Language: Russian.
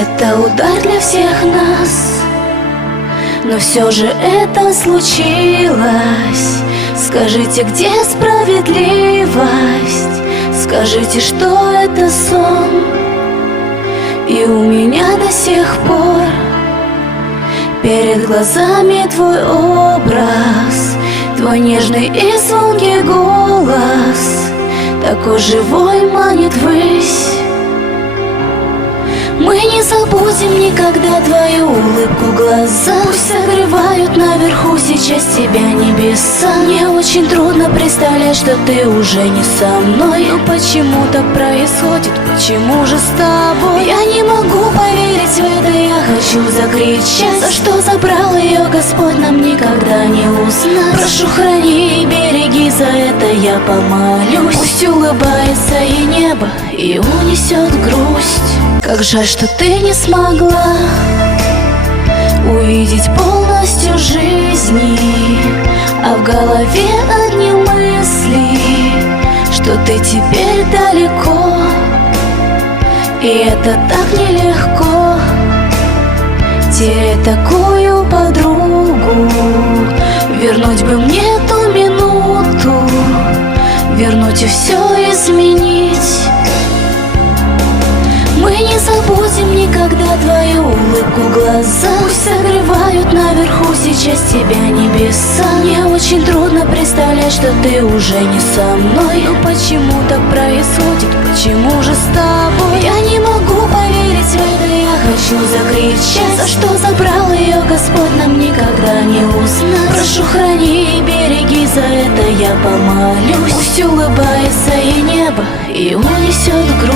Это удар для всех нас, но все же это случилось. Скажите, где справедливость? Скажите, что это сон? И у меня до сих пор перед глазами твой образ, твой нежный и звонкий голос, такой живой манит ввысь. Мы не забудем никогда твою улыбку глаза. Пусть согревают наверху сейчас тебя небеса. Мне очень трудно представлять, что ты уже не со мной. Но почему так происходит, почему же с тобой? Я не могу поверить в это, я хочу закричать. За что забрал ее Господь, нам никогда не узнать. Прошу, храни и береги, за это я помолюсь. Пусть улыбается и небо, и унесет грусть. Как жаль, что ты не смогла увидеть полностью жизни, а в голове одни мысли, что ты теперь далеко. И это так нелегко, терять такую подругу. Вернуть бы мне ту минуту, вернуть и все изменить. Мы не забудем никогда твою улыбку глаза. Пусть согревают наверху сейчас тебя небеса. Мне очень трудно представлять, что ты уже не со мной. Но почему так происходит, почему же с тобой? Я не могу поверить в это, я хочу закричать. За что забрал ее Господь, нам никогда не узнать. Прошу, храни и береги, за это я помолюсь. Пусть улыбается и небо, и унесет грусть.